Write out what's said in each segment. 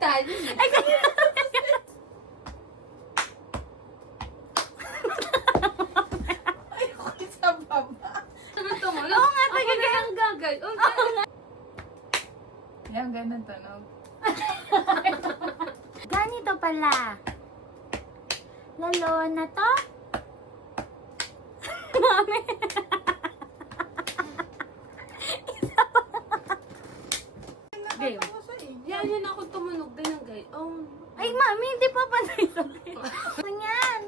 tayo. Ay, kanina. Ay, ako sa baba. Sabi mo, Oo nga, taga ang gagay. Yan, ganun tunog. Ganito pala. Lalo na to. Mami. Game. Yan, yun ako tumunog din ng gay. Oh. Ay, mami, hindi pa panay sa Ganyan.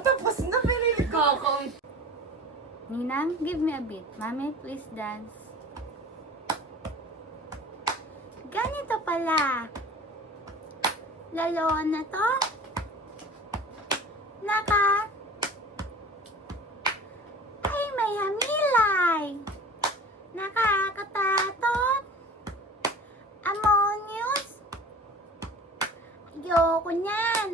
Tapos na, pinili ko ako. Ninang, give me a beat. Mami, please dance. Ganito pala. Lalo na to. Ay, may hamilay. Nakakatatot. Ammonious. Ayoko niyan.